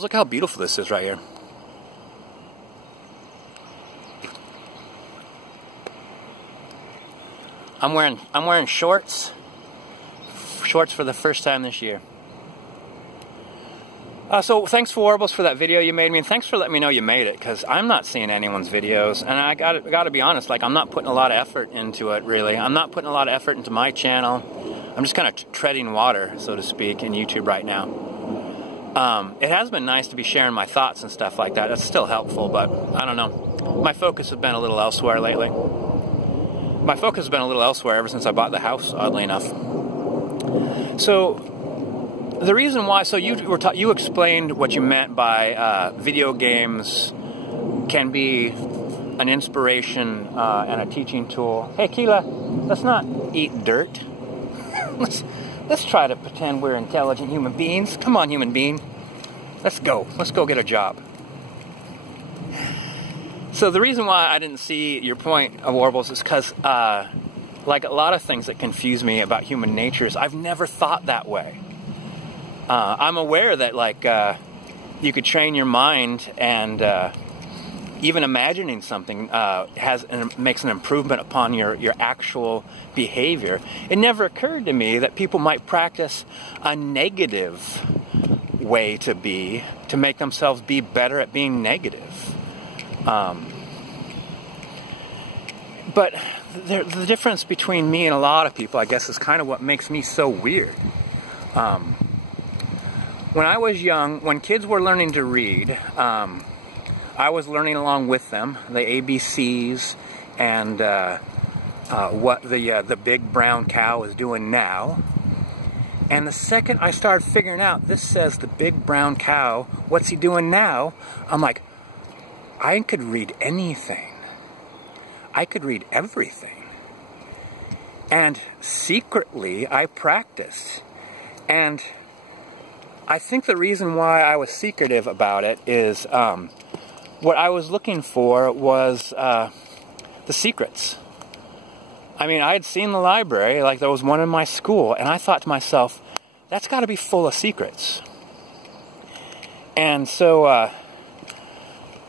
Look how beautiful this is right here. I'm wearing shorts for the first time this year. So thanks for Warbles for that video you made me, and thanks for letting me know you made it, because I'm not seeing anyone's videos, and I gotta be honest, like, I'm not putting a lot of effort into it, really. I'm not putting a lot of effort into my channel. I'm just kind of treading water, so to speak, in YouTube right now. It has been nice to be sharing my thoughts and stuff like that. That's still helpful, but I don't know. My focus has been a little elsewhere lately. My focus has been a little elsewhere ever since I bought the house, oddly enough. So the reason why, so you explained what you meant by video games can be an inspiration and a teaching tool. Hey, Keela, let's not eat dirt. Let's try to pretend we're intelligent human beings. Come on, human being. Let's go. Let's go get a job. So the reason why I didn't see your point of Warbles is because, like a lot of things that confuse me about human nature, is I've never thought that way. I'm aware that, like, you could train your mind, and even imagining something makes an improvement upon your actual behavior. It never occurred to me that people might practice a negative way to make themselves be better at being negative. But the difference between me and a lot of people, I guess, is kind of what makes me so weird. When I was young, when kids were learning to read, I was learning along with them, the ABCs and what the big brown cow is doing now. And the second I started figuring out, this says the big brown cow, what's he doing now? I'm like, I could read anything. I could read everything. And secretly, I practiced. And I think the reason why I was secretive about it is what I was looking for was the secrets. I mean, I had seen the library, like there was one in my school, and I thought to myself, that's got to be full of secrets. And so I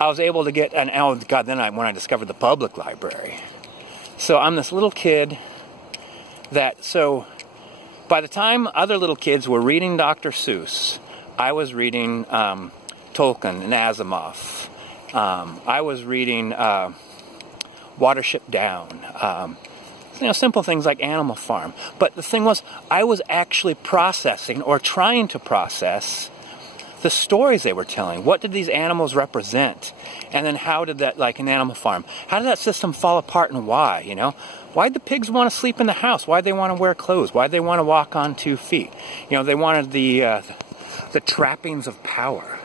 was able to get an, oh God, then when I discovered the public library. So I'm this little kid so by the time other little kids were reading Dr. Seuss, I was reading Tolkien and Asimov. I was reading Watership Down. You know, simple things like Animal Farm. But the thing was, I was actually processing, or trying to process, the stories they were telling. What did these animals represent? And then how did that, like in Animal Farm, how did that system fall apart and why, you know? Why'd the pigs want to sleep in the house? Why'd they want to wear clothes? Why'd they want to walk on 2 feet? You know, they wanted the trappings of power.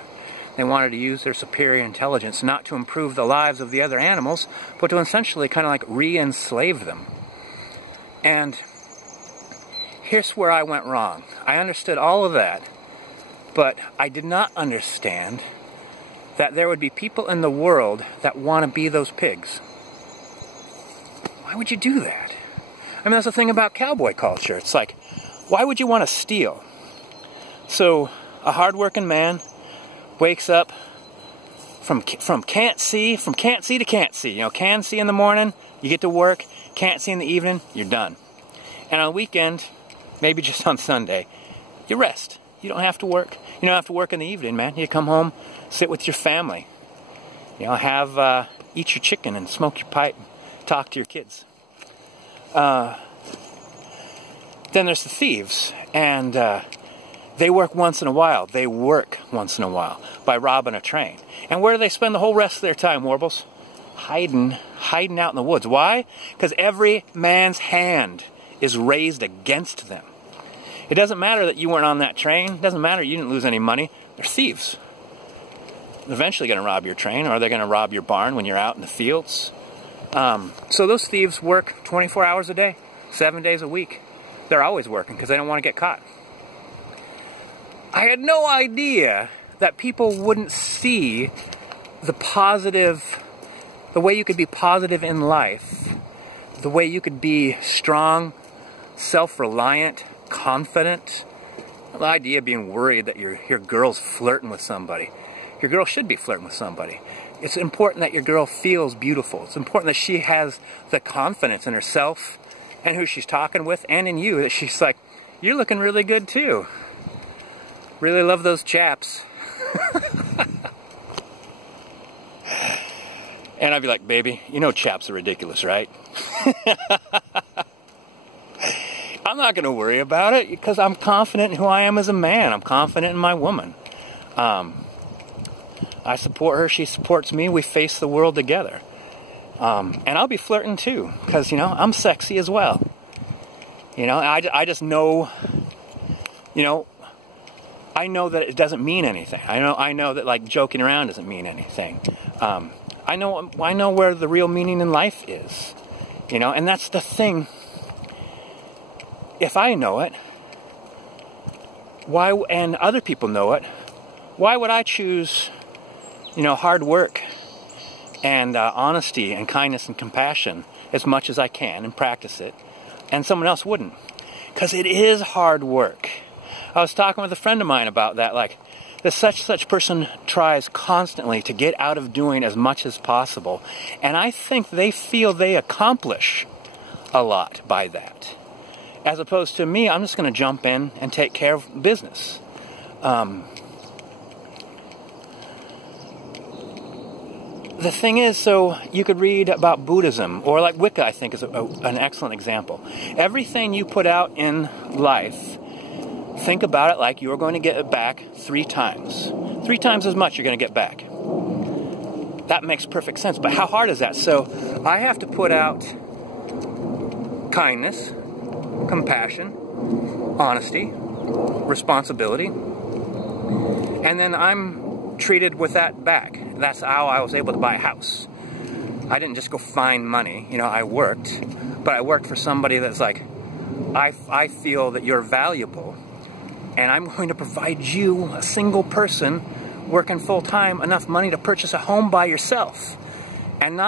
They wanted to use their superior intelligence not to improve the lives of the other animals, but to essentially kind of like re-enslave them. And here's where I went wrong. I understood all of that, but I did not understand that there would be people in the world that want to be those pigs. Why would you do that? I mean, that's the thing about cowboy culture. It's like, why would you want to steal? So, a hardworking man wakes up from can't see to can't see. You know, can see in the morning, you get to work, can't see in the evening, you're done. And on the weekend, maybe just on Sunday, you rest. You don't have to work. You don't have to work in the evening, man. You come home, sit with your family. You know, eat your chicken and smoke your pipe, talk to your kids. Then there's the thieves, and they work once in a while. They work once in a while by robbing a train. And where do they spend the whole rest of their time, Warbles? Hiding out in the woods. Why? Because every man's hand is raised against them. It doesn't matter that you weren't on that train. It doesn't matter you didn't lose any money. They're thieves. They're eventually going to rob your train, or they're going to rob your barn when you're out in the fields. So those thieves work 24 hours a day, 7 days a week. They're always working because they don't want to get caught. I had no idea that people wouldn't see the way you could be positive in life, the way you could be strong, self-reliant, confident, The idea of being worried that your girl's flirting with somebody. Your girl should be flirting with somebody. It's important that your girl feels beautiful. It's important that she has the confidence in herself and who she's talking with and in you, that she's like, you're looking really good too. Really love those chaps. And I'd be like, baby, you know chaps are ridiculous, right? I'm not going to worry about it because I'm confident in who I am as a man. I'm confident in my woman. I support her. She supports me. We face the world together. And I'll be flirting too because, you know, I'm sexy as well. You know, I just know, you know, I know that it doesn't mean anything. I know that like joking around doesn't mean anything. I know where the real meaning in life is. You know, and that's the thing. If I know it, why, and other people know it, why would I choose, you know, hard work and honesty and kindness and compassion as much as I can and practice it, and someone else wouldn't? Because it is hard work. I was talking with a friend of mine about that, like, that such person tries constantly to get out of doing as much as possible, and I think they feel they accomplish a lot by that. As opposed to me, I'm just going to jump in and take care of business. The thing is, so you could read about Buddhism, or like Wicca, I think is an excellent example. Everything you put out in life, think about it like you're going to get it back 3 times. 3 times as much you're going to get back. That makes perfect sense, but how hard is that? So I have to put out kindness, compassion, honesty, responsibility, and then I'm treated with that back. That's how I was able to buy a house. I didn't just go find money, you know, I worked, but I worked for somebody that's like, I feel that you're valuable, and I'm going to provide you, a single person, working full-time, enough money to purchase a home by yourself, and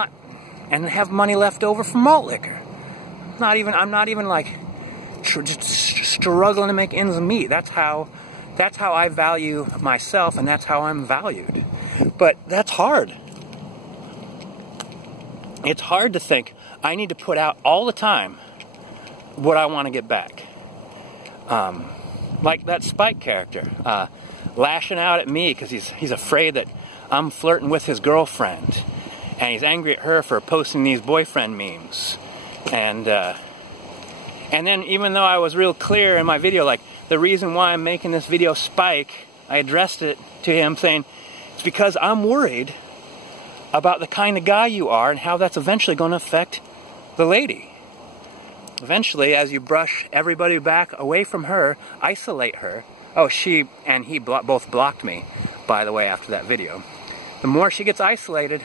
have money left over for malt liquor. I'm not even like just struggling to make ends meet. That's how I value myself, and that's how I'm valued. But that's hard. It's hard to think I need to put out all the time what I want to get back. Like that Spike character, lashing out at me because he's afraid that I'm flirting with his girlfriend, and he's angry at her for posting these boyfriend memes. And then even though I was real clear in my video, like the reason why I'm making this video Spike, I addressed it to him saying, it's because I'm worried about the kind of guy you are and how that's eventually going to affect the lady. Eventually, as you brush everybody back away from her, isolate her. Oh, she and he both blocked me, by the way, after that video. The more she gets isolated,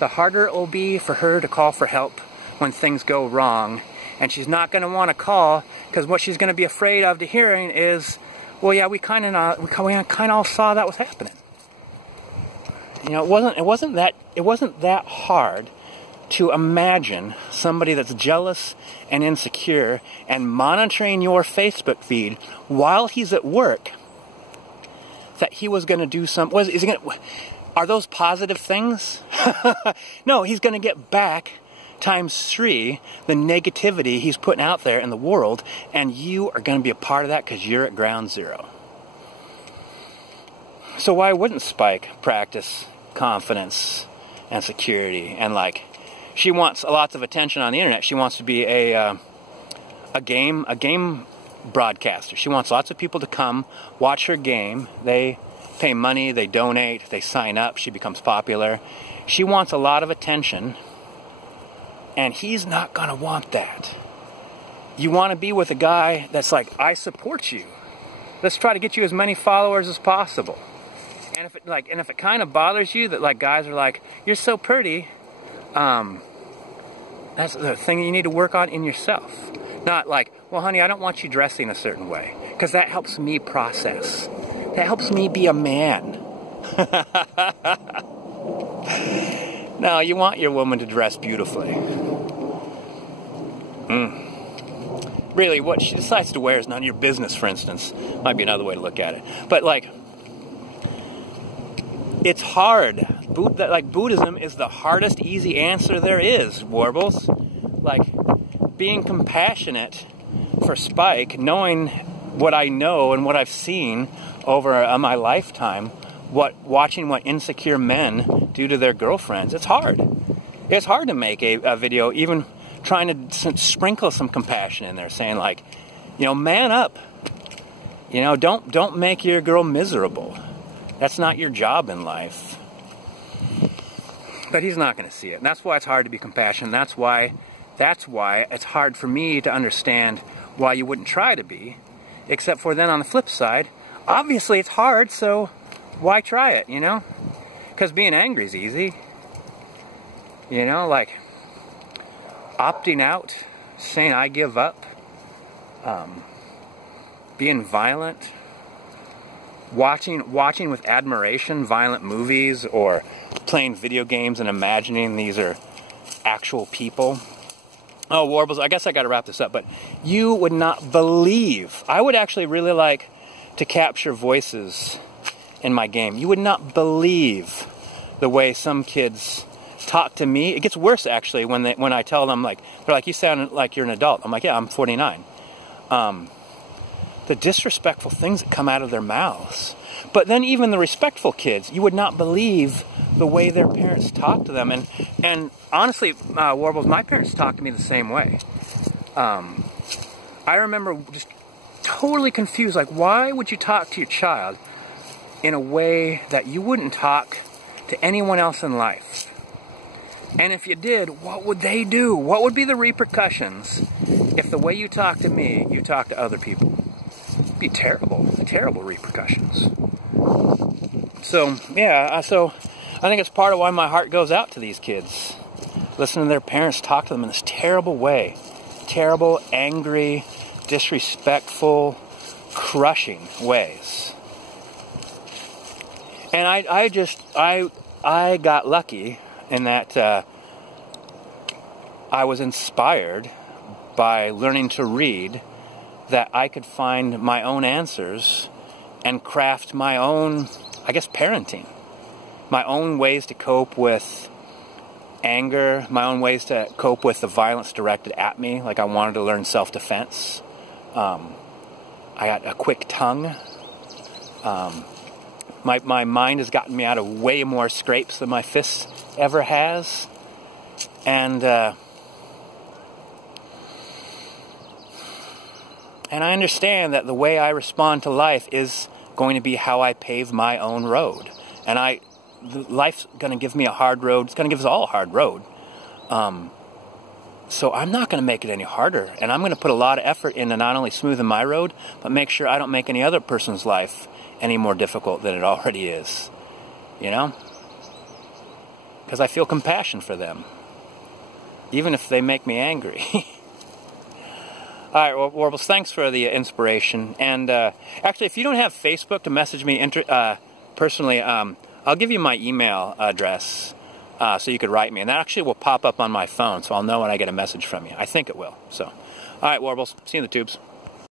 the harder it will be for her to call for help when things go wrong. And she's not going to want to call, because what she's going to be afraid of to hearing is, well, yeah, we kind of all saw that was happening. You know, it wasn't that hard to imagine somebody that's jealous and insecure and monitoring your Facebook feed while he's at work, that he was going to do are those positive things? No, he's going to get back ×3 the negativity he's putting out there in the world, and you are going to be a part of that because you're at ground zero. So why wouldn't Spike practice confidence and security? And like, she wants lots of attention on the internet. She wants to be a game broadcaster. She wants lots of people to come watch her game. They pay money, they donate, they sign up, she becomes popular. She wants a lot of attention, and he's not going to want that. You want to be with a guy that's like, I support you. Let's try to get you as many followers as possible. And if it kind of bothers you that like guys are like, you're so pretty, that's the thing you need to work on in yourself. Not like, well, honey, I don't want you dressing a certain way, because that helps me process. That helps me be a man. No, you want your woman to dress beautifully. really, what she decides to wear is none of your business, for instance. Might be another way to look at it. But, like, it's hard. Like, Buddhism is the hardest easy answer there is, Warbles. Like, being compassionate for Spike, knowing what I know and what I've seen over my lifetime, watching what insecure men do to their girlfriends, it's hard. It's hard to make a video, even trying to sprinkle some compassion in there, saying like, you know, man up. You know, don't make your girl miserable. That's not your job in life. But he's not going to see it. And that's why it's hard to be compassionate. That's why it's hard for me to understand why you wouldn't try to be. Except for then on the flip side, obviously it's hard, so why try it, you know? Because being angry is easy. You know, like opting out, saying I give up, being violent, watching with admiration violent movies, or playing video games and imagining these are actual people. Oh, Warbles, I guess I got to wrap this up, but you would not believe, I would actually really like to capture voices in my game. You would not believe the way some kids talk to me. It gets worse, actually, when I tell them, like, they're like, you sound like you're an adult. I'm like, yeah, I'm 49. The disrespectful things that come out of their mouths. But then even the respectful kids, you would not believe the way their parents talk to them. And honestly, Warbles, my parents talked to me the same way. I remember just totally confused, like, why would you talk to your child in a way that you wouldn't talk to anyone else in life? And if you did, what would they do? What would be the repercussions if the way you talk to me, you talk to other people? It'd be terrible, terrible repercussions. So, yeah, so I think it's part of why my heart goes out to these kids. Listening to their parents talk to them in this terrible way. Terrible, angry, disrespectful, crushing ways. And I got lucky in that I was inspired by learning to read, that I could find my own answers and craft my own, I guess, parenting. My own ways to cope with anger, my own ways to cope with the violence directed at me, like I wanted to learn self-defense. I got a quick tongue. My mind has gotten me out of way more scrapes than my fist ever has. And I understand that the way I respond to life is going to be how I pave my own road. And life's going to give me a hard road. It's going to give us all a hard road. So I'm not going to make it any harder. And I'm going to put a lot of effort into not only smoothing my road, but make sure I don't make any other person's life any more difficult than it already is. You know? Because I feel compassion for them. Even if they make me angry. Alright, well, Warbles, thanks for the inspiration. And actually, if you don't have Facebook to message me personally, I'll give you my email address so you could write me. And that actually will pop up on my phone, so I'll know when I get a message from you. I think it will. So, alright, Warbles, see you in the tubes.